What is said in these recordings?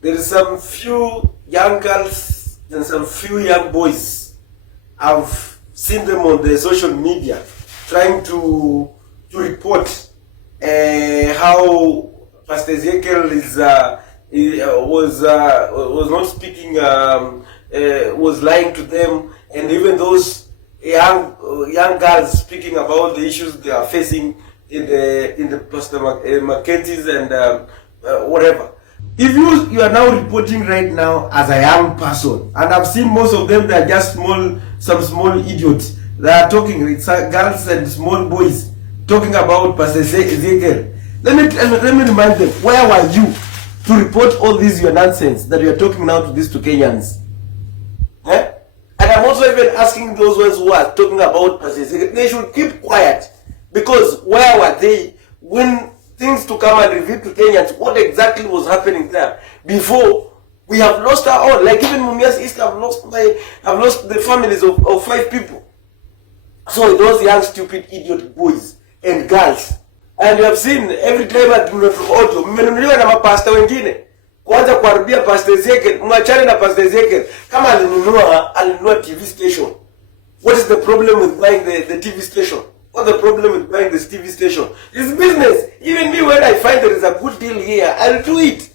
there is some few young girls and some few young boys. I've seen them on the social media trying to report how Pastor Ezekiel was not speaking, was lying to them, and even those young girls speaking about the issues they are facing in the Pastor Mackenzie's and whatever. If you are now reporting right now as a young person, and I've seen most of them, they are just some small idiots. They are talking, it's girls and small boys talking about Pastor Ezekiel. Let me remind them, where were you to report all this your nonsense that you are talking now to these two Kenyans? Eh? And I'm also even asking those ones who are talking about Pastor Ezekiel, they should keep quiet, because where were they when things to come and reveal to Kenyans what exactly was happening there before we have lost our own? Like even Mumias East have lost the families of 5 people. So those young stupid idiot boys and girls, and you have seen every time at auto mmenunuliwa na mapasta wengine kwanza kuharibia Pastor Ezekiel. Mwachane na Pastor Ezekiel, kama alinunua TV station. What is the problem with buying the TV station? What's the problem with buying this TV station? It's business. Even me, when I find there is a good deal here, I'll do it.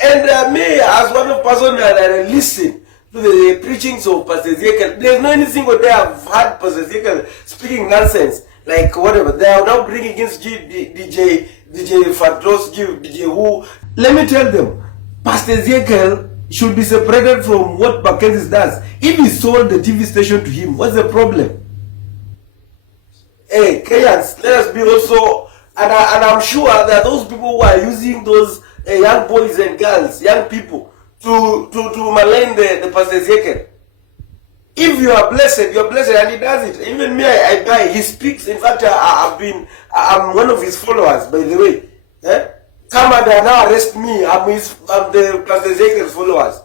And me, as one of person that I listen to the preachings of Pastor Ezekiel, there's no any single day I've had Pastor Ezekiel speaking nonsense, like whatever. They are now bringing against DJ Fatros, DJ who. Let me tell them, Pastor Ezekiel should be separated from what Mackenzie does. If he sold the TV station to him, what's the problem? Hey, Kenyans, let us be also, and I'm sure that those people who are using those young boys and girls, young people, to malign the Pastor Ezekiel. If you are blessed, and he does it. Even me, I buy. He speaks. In fact, I'm one of his followers, by the way. Eh? Come and now arrest me. I'm the Pastor Ezekiel's followers.